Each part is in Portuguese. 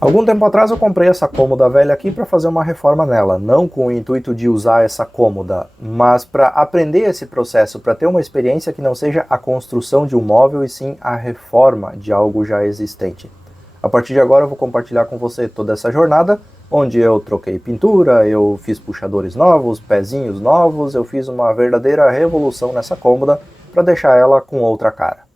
Algum tempo atrás eu comprei essa cômoda velha aqui para fazer uma reforma nela, não com o intuito de usar essa cômoda, mas para aprender esse processo, para ter uma experiência que não seja a construção de um móvel e sim a reforma de algo já existente. A partir de agora eu vou compartilhar com você toda essa jornada, onde eu troquei pintura, eu fiz puxadores novos, pezinhos novos, eu fiz uma verdadeira revolução nessa cômoda para deixar ela com outra cara.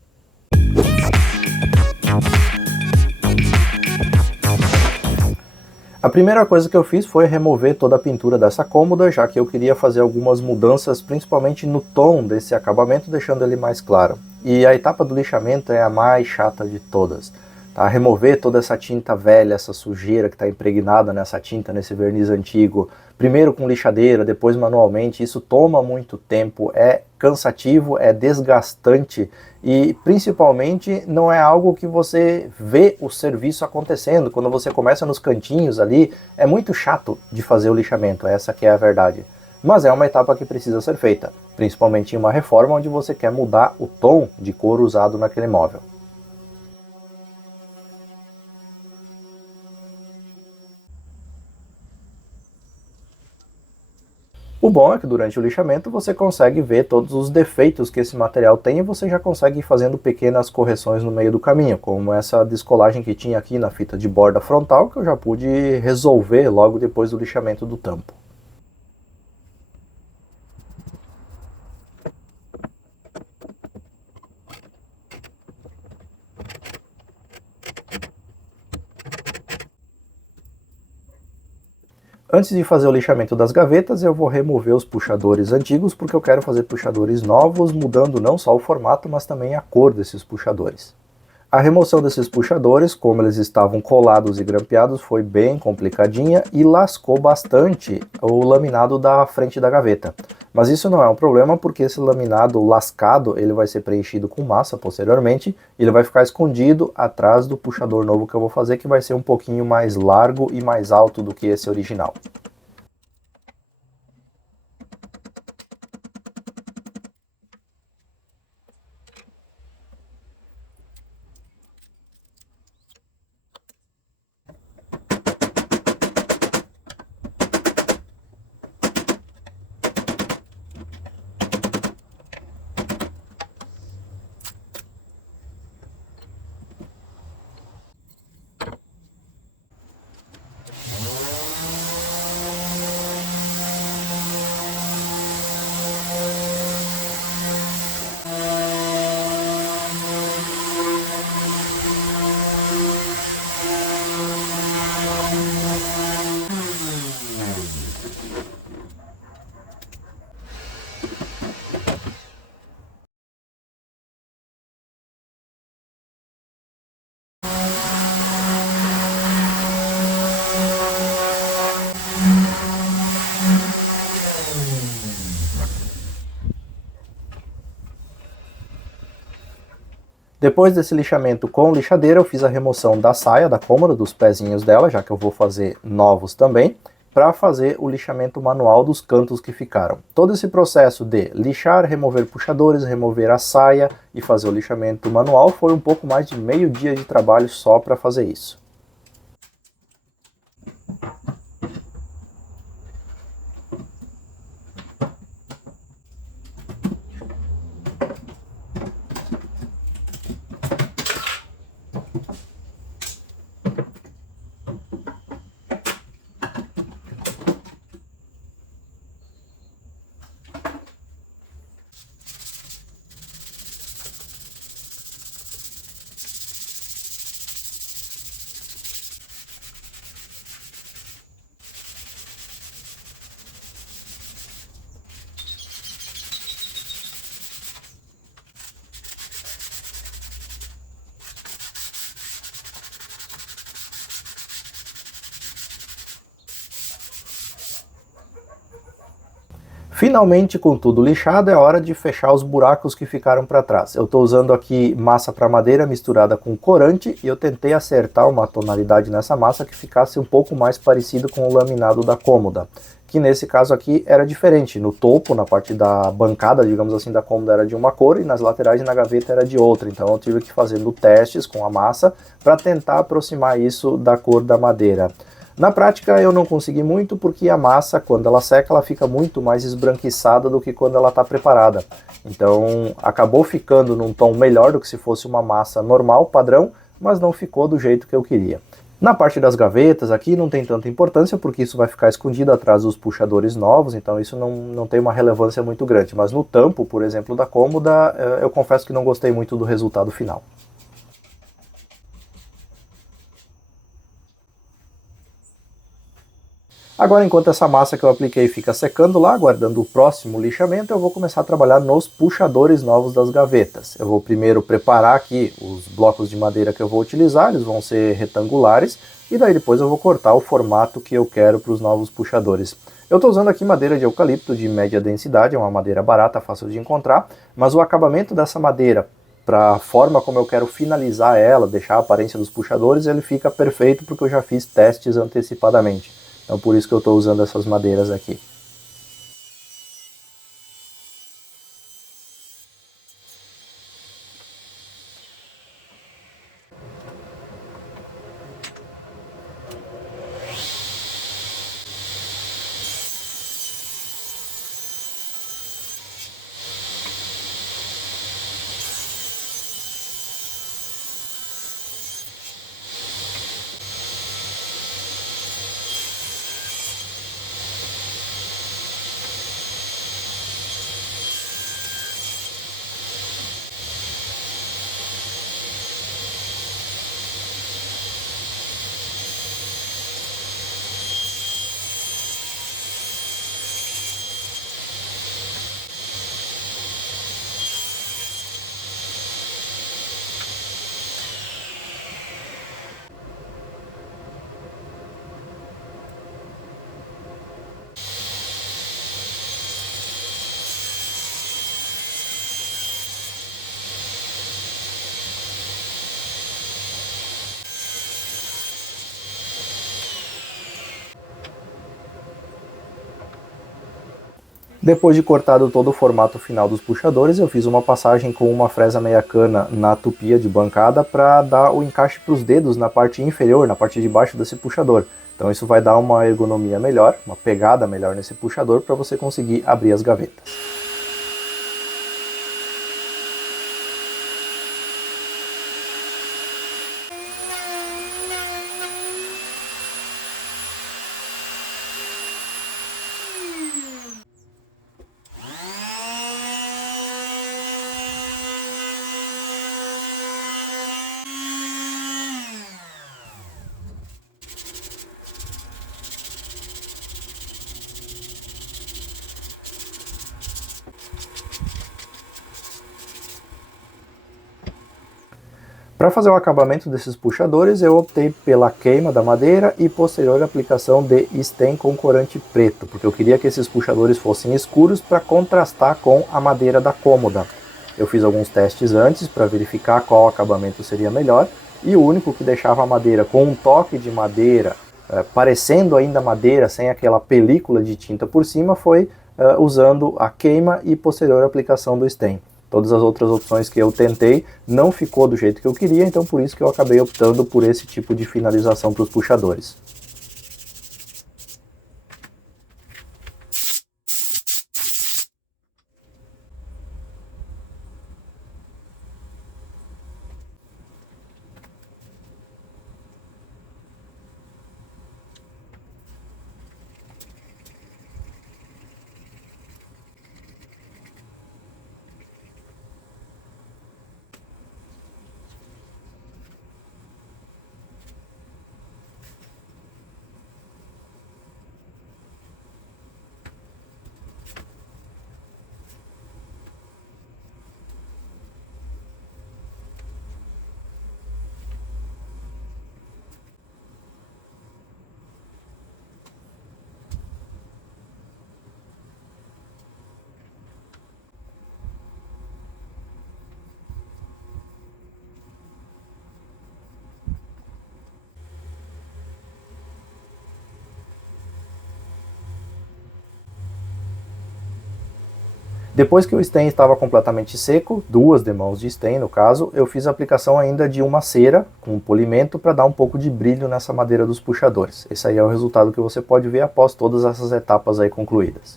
A primeira coisa que eu fiz foi remover toda a pintura dessa cômoda, já que eu queria fazer algumas mudanças, principalmente no tom desse acabamento, deixando ele mais claro. E a etapa do lixamento é a mais chata de todas. Tá? Remover toda essa tinta velha, essa sujeira que está impregnada nessa tinta, nesse verniz antigo, primeiro com lixadeira, depois manualmente, isso toma muito tempo, é cansativo, é desgastante e principalmente não é algo que você vê o serviço acontecendo. Quando você começa nos cantinhos ali, é muito chato de fazer o lixamento, essa que é a verdade. Mas é uma etapa que precisa ser feita, principalmente em uma reforma onde você quer mudar o tom de cor usado naquele móvel. O bom é que durante o lixamento você consegue ver todos os defeitos que esse material tem e você já consegue ir fazendo pequenas correções no meio do caminho, como essa descolagem que tinha aqui na fita de borda frontal, que eu já pude resolver logo depois do lixamento do tampo. Antes de fazer o lixamento das gavetas, eu vou remover os puxadores antigos, porque eu quero fazer puxadores novos, mudando não só o formato, mas também a cor desses puxadores. A remoção desses puxadores, como eles estavam colados e grampeados, foi bem complicadinha e lascou bastante o laminado da frente da gaveta. Mas isso não é um problema, porque esse laminado lascado ele vai ser preenchido com massa posteriormente e ele vai ficar escondido atrás do puxador novo que eu vou fazer, que vai ser um pouquinho mais largo e mais alto do que esse original. Depois desse lixamento com lixadeira, eu fiz a remoção da saia, da cômoda, dos pezinhos dela, já que eu vou fazer novos também, para fazer o lixamento manual dos cantos que ficaram. Todo esse processo de lixar, remover puxadores, remover a saia e fazer o lixamento manual foi um pouco mais de meio dia de trabalho só para fazer isso. Finalmente, com tudo lixado, é hora de fechar os buracos que ficaram para trás. Eu estou usando aqui massa para madeira misturada com corante e eu tentei acertar uma tonalidade nessa massa que ficasse um pouco mais parecido com o laminado da cômoda, que nesse caso aqui era diferente. No topo, na parte da bancada, digamos assim, da cômoda era de uma cor e nas laterais e na gaveta era de outra. Então eu tive que ir fazendo testes com a massa para tentar aproximar isso da cor da madeira. Na prática eu não consegui muito porque a massa, quando ela seca, ela fica muito mais esbranquiçada do que quando ela está preparada. Então acabou ficando num tom melhor do que se fosse uma massa normal, padrão, mas não ficou do jeito que eu queria. Na parte das gavetas aqui não tem tanta importância porque isso vai ficar escondido atrás dos puxadores novos, então isso não tem uma relevância muito grande. Mas no tampo, por exemplo, da cômoda, eu confesso que não gostei muito do resultado final. Agora, enquanto essa massa que eu apliquei fica secando lá, aguardando o próximo lixamento, eu vou começar a trabalhar nos puxadores novos das gavetas. Eu vou primeiro preparar aqui os blocos de madeira que eu vou utilizar, eles vão ser retangulares, e daí depois eu vou cortar o formato que eu quero para os novos puxadores. Eu estou usando aqui madeira de eucalipto de média densidade, é uma madeira barata, fácil de encontrar, mas o acabamento dessa madeira, para a forma como eu quero finalizar ela, deixar a aparência dos puxadores, ele fica perfeito porque eu já fiz testes antecipadamente. Então por isso que eu estou usando essas madeiras aqui. Depois de cortado todo o formato final dos puxadores, eu fiz uma passagem com uma fresa meia cana na tupia de bancada para dar o encaixe para os dedos na parte inferior, na parte de baixo desse puxador. Então isso vai dar uma ergonomia melhor, uma pegada melhor nesse puxador para você conseguir abrir as gavetas. Para fazer o acabamento desses puxadores, eu optei pela queima da madeira e posterior aplicação de stem com corante preto, porque eu queria que esses puxadores fossem escuros para contrastar com a madeira da cômoda. Eu fiz alguns testes antes para verificar qual acabamento seria melhor, e o único que deixava a madeira com um toque de madeira, parecendo ainda madeira, sem aquela película de tinta por cima, foi usando a queima e posterior aplicação do stem. Todas as outras opções que eu tentei não ficou do jeito que eu queria, então por isso que eu acabei optando por esse tipo de finalização para os puxadores. Depois que o stem estava completamente seco, 2 demãos de stem no caso, eu fiz a aplicação ainda de uma cera com polimento para dar um pouco de brilho nessa madeira dos puxadores. Esse aí é o resultado que você pode ver após todas essas etapas aí concluídas.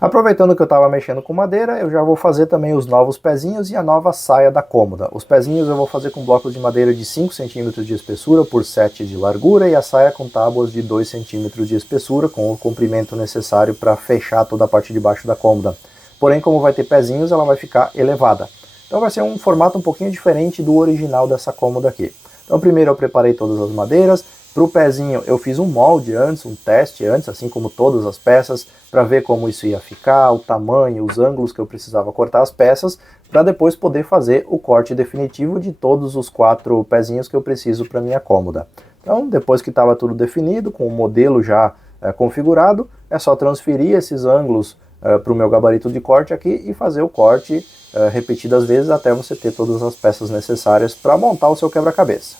Aproveitando que eu estava mexendo com madeira, eu já vou fazer também os novos pezinhos e a nova saia da cômoda. Os pezinhos eu vou fazer com blocos de madeira de 5 cm de espessura por 7 de largura e a saia com tábuas de 2 cm de espessura com o comprimento necessário para fechar toda a parte de baixo da cômoda. Porém, como vai ter pezinhos, ela vai ficar elevada. Então vai ser um formato um pouquinho diferente do original dessa cômoda aqui. Então primeiro eu preparei todas as madeiras. Para o pezinho eu fiz um molde antes, um teste antes, assim como todas as peças, para ver como isso ia ficar, o tamanho, os ângulos que eu precisava cortar as peças, para depois poder fazer o corte definitivo de todos os 4 pezinhos que eu preciso para minha cômoda. Então depois que estava tudo definido, com o modelo já configurado, é só transferir esses ângulos para o meu gabarito de corte aqui e fazer o corte repetidas vezes até você ter todas as peças necessárias para montar o seu quebra-cabeça.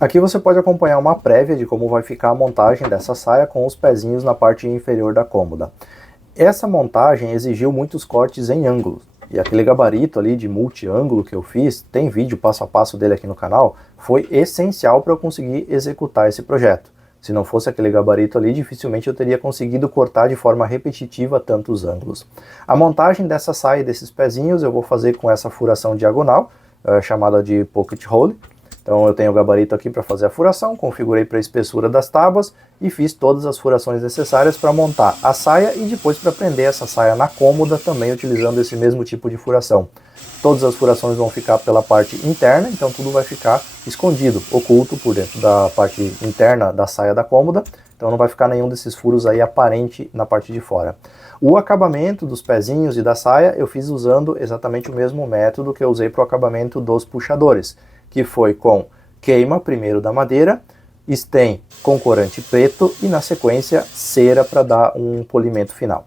Aqui você pode acompanhar uma prévia de como vai ficar a montagem dessa saia com os pezinhos na parte inferior da cômoda. Essa montagem exigiu muitos cortes em ângulo, e aquele gabarito ali de multi-ângulo que eu fiz, tem vídeo passo a passo dele aqui no canal, foi essencial para eu conseguir executar esse projeto. Se não fosse aquele gabarito ali, dificilmente eu teria conseguido cortar de forma repetitiva tantos ângulos. A montagem dessa saia e desses pezinhos eu vou fazer com essa furação diagonal, chamada de pocket hole. Então eu tenho o gabarito aqui para fazer a furação, configurei para a espessura das tábuas e fiz todas as furações necessárias para montar a saia e depois para prender essa saia na cômoda também utilizando esse mesmo tipo de furação. Todas as furações vão ficar pela parte interna, então tudo vai ficar escondido, oculto por dentro da parte interna da saia da cômoda, então não vai ficar nenhum desses furos aí aparente na parte de fora. O acabamento dos pezinhos e da saia eu fiz usando exatamente o mesmo método que eu usei para o acabamento dos puxadores, que foi com queima primeiro da madeira, stem com corante preto e na sequência cera para dar um polimento final.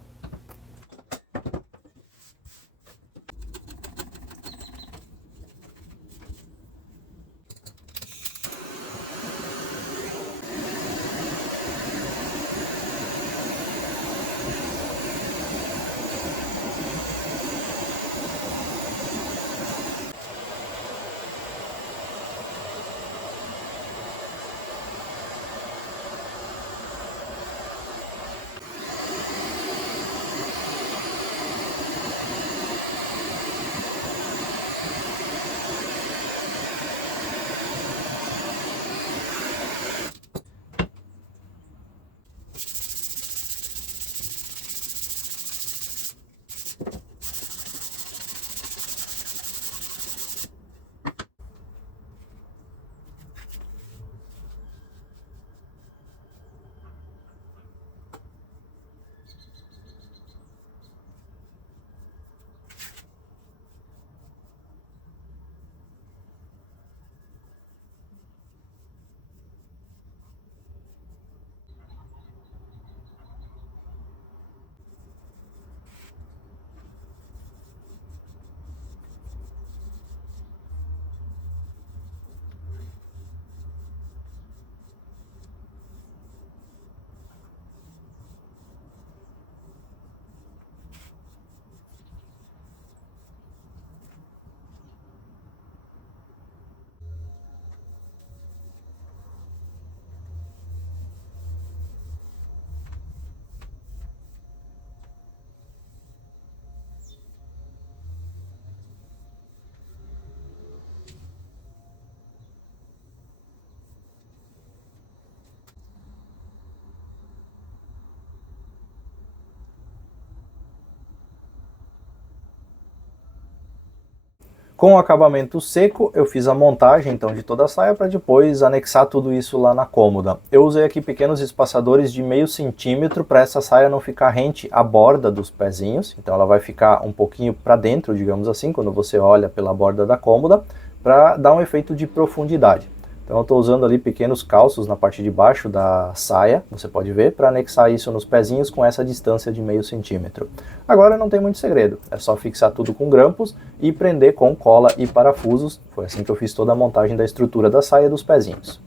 Com o acabamento seco, eu fiz a montagem então de toda a saia para depois anexar tudo isso lá na cômoda. Eu usei aqui pequenos espaçadores de meio centímetro para essa saia não ficar rente à borda dos pezinhos, então ela vai ficar um pouquinho para dentro, digamos assim, quando você olha pela borda da cômoda, para dar um efeito de profundidade. Então eu estou usando ali pequenos calços na parte de baixo da saia, você pode ver, para anexar isso nos pezinhos com essa distância de meio centímetro. Agora não tem muito segredo, é só fixar tudo com grampos e prender com cola e parafusos. Foi assim que eu fiz toda a montagem da estrutura da saia dos pezinhos.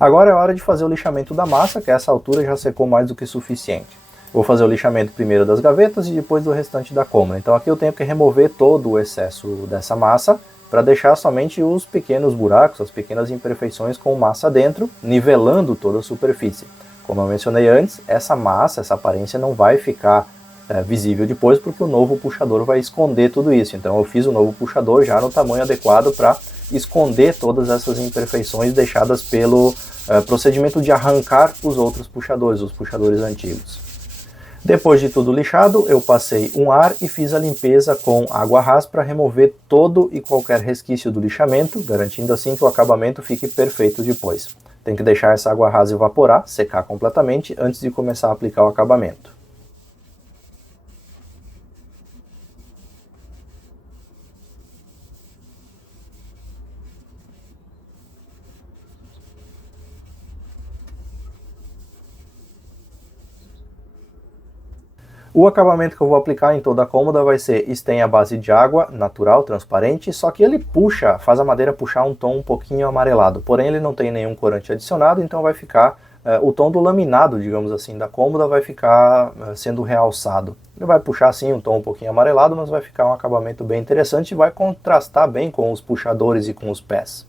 Agora é hora de fazer o lixamento da massa, que a essa altura já secou mais do que suficiente. Vou fazer o lixamento primeiro das gavetas e depois do restante da cômoda. Então aqui eu tenho que remover todo o excesso dessa massa para deixar somente os pequenos buracos, as pequenas imperfeições com massa dentro, nivelando toda a superfície. Como eu mencionei antes, essa massa, essa aparência não vai ficar visível depois porque o novo puxador vai esconder tudo isso. Então eu fiz o novo puxador já no tamanho adequado para esconder todas essas imperfeições deixadas pelo procedimento de arrancar os outros puxadores, os puxadores antigos. Depois de tudo lixado, eu passei um ar e fiz a limpeza com água ras para remover todo e qualquer resquício do lixamento, garantindo assim que o acabamento fique perfeito depois. Tem que deixar essa água rasa evaporar, secar completamente, antes de começar a aplicar o acabamento. O acabamento que eu vou aplicar em toda a cômoda vai ser stain à base de água, natural, transparente, só que ele puxa, faz a madeira puxar um tom um pouquinho amarelado, porém ele não tem nenhum corante adicionado, então vai ficar, o tom do laminado, digamos assim, da cômoda vai ficar sendo realçado. Ele vai puxar assim um tom um pouquinho amarelado, mas vai ficar um acabamento bem interessante e vai contrastar bem com os puxadores e com os pés.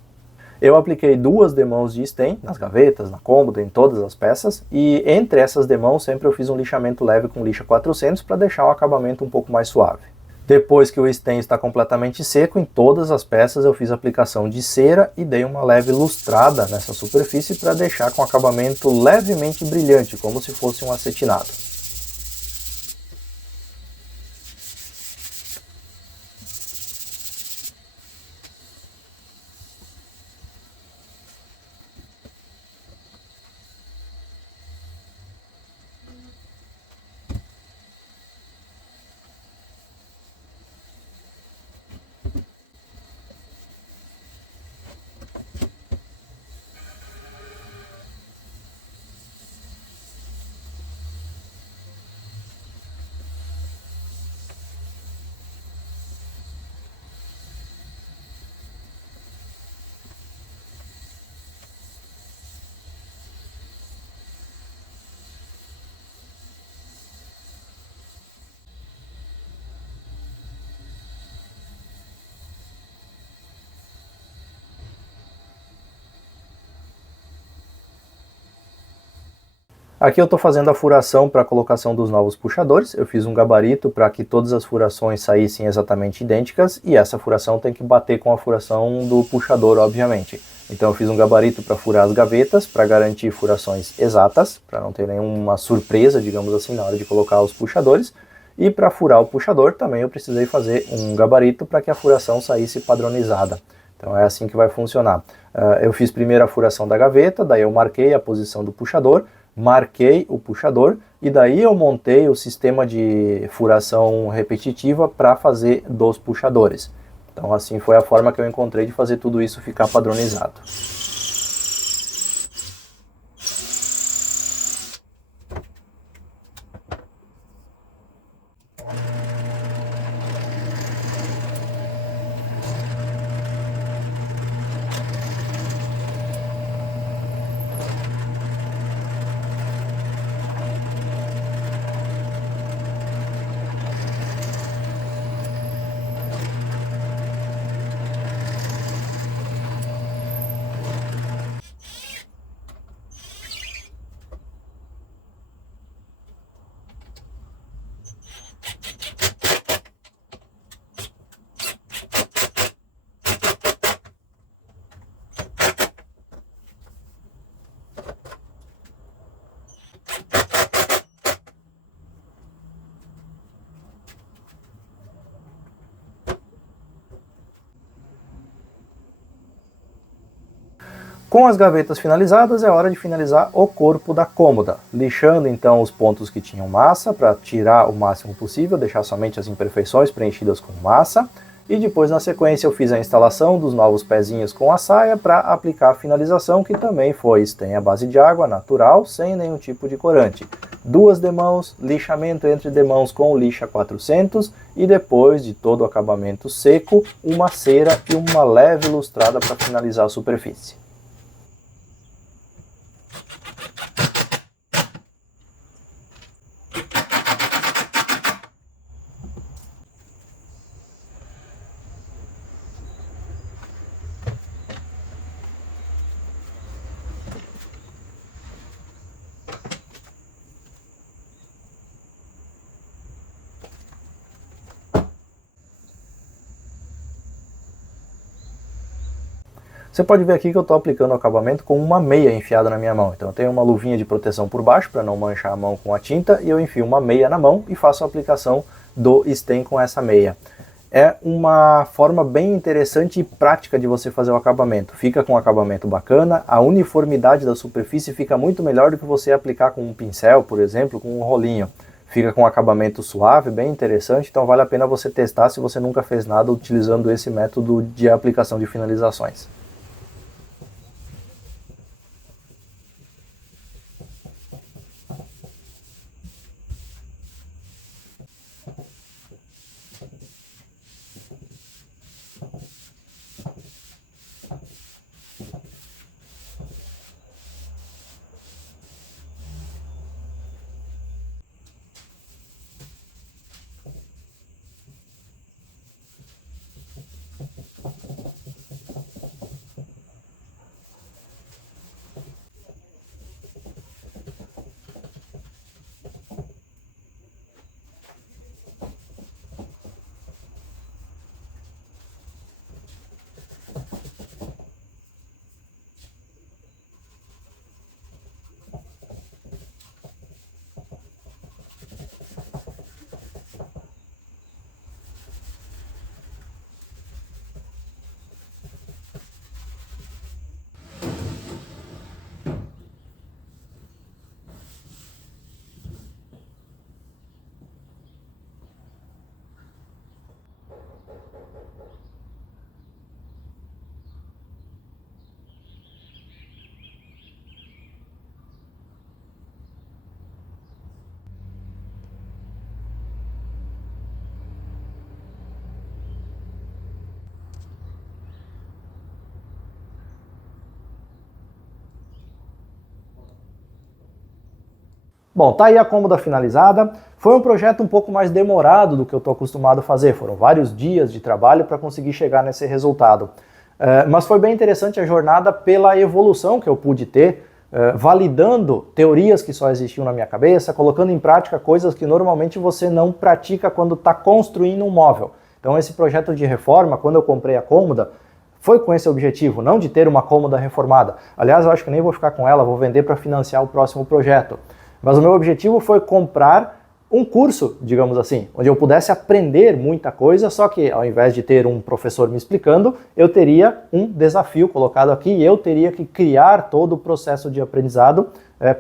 Eu apliquei 2 demãos de stain nas gavetas, na cômoda, em todas as peças, e entre essas demãos sempre eu fiz um lixamento leve com lixa 400 para deixar o acabamento um pouco mais suave. Depois que o stain está completamente seco, em todas as peças eu fiz aplicação de cera e dei uma leve lustrada nessa superfície para deixar com acabamento levemente brilhante, como se fosse um acetinado. Aqui eu estou fazendo a furação para a colocação dos novos puxadores. Eu fiz um gabarito para que todas as furações saíssem exatamente idênticas e essa furação tem que bater com a furação do puxador, obviamente. Então eu fiz um gabarito para furar as gavetas, para garantir furações exatas, para não ter nenhuma surpresa, digamos assim, na hora de colocar os puxadores. E para furar o puxador também eu precisei fazer um gabarito para que a furação saísse padronizada. Então é assim que vai funcionar. Eu fiz primeiro a furação da gaveta, daí eu marquei a posição do puxador, marquei o puxador e daí eu montei o sistema de furação repetitiva para fazer dos puxadores. Então assim foi a forma que eu encontrei de fazer tudo isso ficar padronizado. Com as gavetas finalizadas, é hora de finalizar o corpo da cômoda, lixando então os pontos que tinham massa para tirar o máximo possível, deixar somente as imperfeições preenchidas com massa. E depois, na sequência, eu fiz a instalação dos novos pezinhos com a saia para aplicar a finalização, que também foi stain à base de água, natural, sem nenhum tipo de corante. 2 demãos, lixamento entre demãos com lixa 400 e depois de todo o acabamento seco, uma cera e uma leve lustrada para finalizar a superfície. Você pode ver aqui que eu estou aplicando o acabamento com uma meia enfiada na minha mão. Então eu tenho uma luvinha de proteção por baixo para não manchar a mão com a tinta e eu enfio uma meia na mão e faço a aplicação do stain com essa meia. É uma forma bem interessante e prática de você fazer o acabamento. Fica com um acabamento bacana, a uniformidade da superfície fica muito melhor do que você aplicar com um pincel, por exemplo, com um rolinho. Fica com um acabamento suave, bem interessante, então vale a pena você testar se você nunca fez nada utilizando esse método de aplicação de finalizações. Bom, tá aí a cômoda finalizada. Foi um projeto um pouco mais demorado do que eu estou acostumado a fazer. Foram vários dias de trabalho para conseguir chegar nesse resultado. Mas foi bem interessante a jornada pela evolução que eu pude ter, validando teorias que só existiam na minha cabeça, colocando em prática coisas que normalmente você não pratica quando está construindo um móvel. Então esse projeto de reforma, quando eu comprei a cômoda, foi com esse objetivo, não de ter uma cômoda reformada. Aliás, eu acho que nem vou ficar com ela, vou vender para financiar o próximo projeto. Mas o meu objetivo foi comprar um curso, digamos assim, onde eu pudesse aprender muita coisa, só que ao invés de ter um professor me explicando, eu teria um desafio colocado aqui e eu teria que criar todo o processo de aprendizado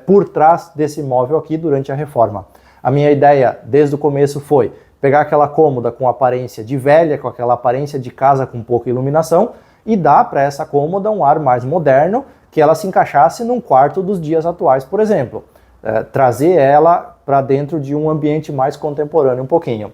por trás desse móvel aqui durante a reforma. A minha ideia desde o começo foi pegar aquela cômoda com aparência de velha, com aquela aparência de casa com pouca iluminação e dar para essa cômoda um ar mais moderno, que ela se encaixasse num quarto dos dias atuais, por exemplo. Trazer ela para dentro de um ambiente mais contemporâneo um pouquinho.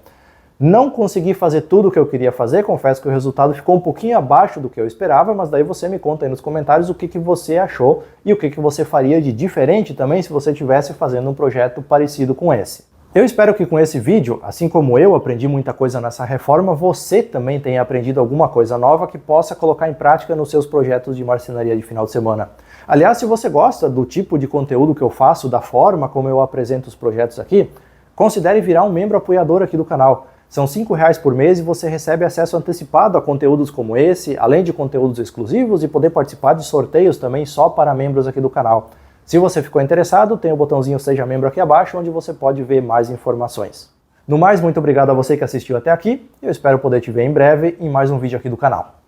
Não consegui fazer tudo o que eu queria fazer, confesso que o resultado ficou um pouquinho abaixo do que eu esperava, mas daí você me conta aí nos comentários o que você achou e o que você faria de diferente também se você estivesse fazendo um projeto parecido com esse. Eu espero que com esse vídeo, assim como eu aprendi muita coisa nessa reforma, você também tenha aprendido alguma coisa nova que possa colocar em prática nos seus projetos de marcenaria de final de semana. Aliás, se você gosta do tipo de conteúdo que eu faço, da forma como eu apresento os projetos aqui, considere virar um membro apoiador aqui do canal. São R$ 5 por mês e você recebe acesso antecipado a conteúdos como esse, além de conteúdos exclusivos e poder participar de sorteios também só para membros aqui do canal. Se você ficou interessado, tem o botãozinho Seja Membro aqui abaixo, onde você pode ver mais informações. No mais, muito obrigado a você que assistiu até aqui e eu espero poder te ver em breve em mais um vídeo aqui do canal.